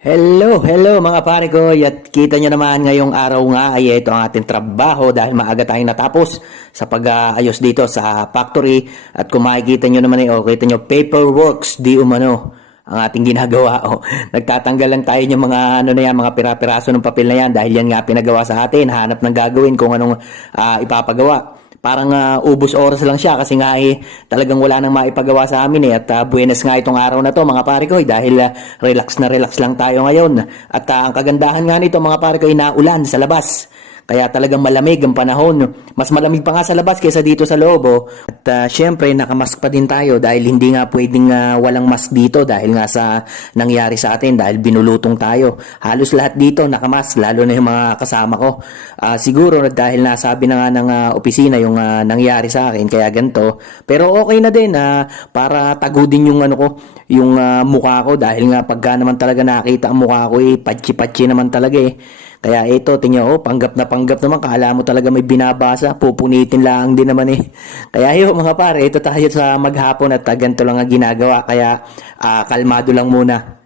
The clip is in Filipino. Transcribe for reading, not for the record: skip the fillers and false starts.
Hello, hello mga pare ko. At kita nyo naman ngayong araw nga ay ito ang ating trabaho dahil maaga tayong natapos sa pag-aayos dito sa factory. At kung makikita nyo naman kita nyo paperworks di umano ang ating ginagawa. Nagtatanggal lang tayo ng mga mga pira-piraso ng papel na yan dahil yan nga pinagawa sa atin. Hanap ng gagawin kung anong ipapagawa. Parang ubos oras lang siya kasi nga talagang wala nang maipagawa sa amin at buenas nga itong araw na to mga pare ko dahil relax na relax lang tayo ngayon at ang kagandahan nga nito mga pare ko ay naulan sa labas. Kaya talagang malamig ang panahon. Mas malamig pa nga sa labas kaysa dito sa loob. At syempre nakamask pa din tayo dahil hindi nga pwedeng walang mask dito dahil nga sa nangyari sa atin dahil binulutong tayo. Halos lahat dito nakamask lalo na yung mga kasama ko. Siguro dahil nasabi na nga ng opisina yung nangyari sa akin kaya ganito. Pero okay na din para tagudin yung yung mukha ko dahil nga pagka naman talaga nakita ang mukha ko patsi-patsi naman talaga Kaya ito, tingnan panggap na panggap naman. Kala mo talaga may binabasa. Pupunitin lang din naman Kaya yun mga pare, ito tayo sa maghapon at ganito lang ang ginagawa. Kaya kalmado lang muna.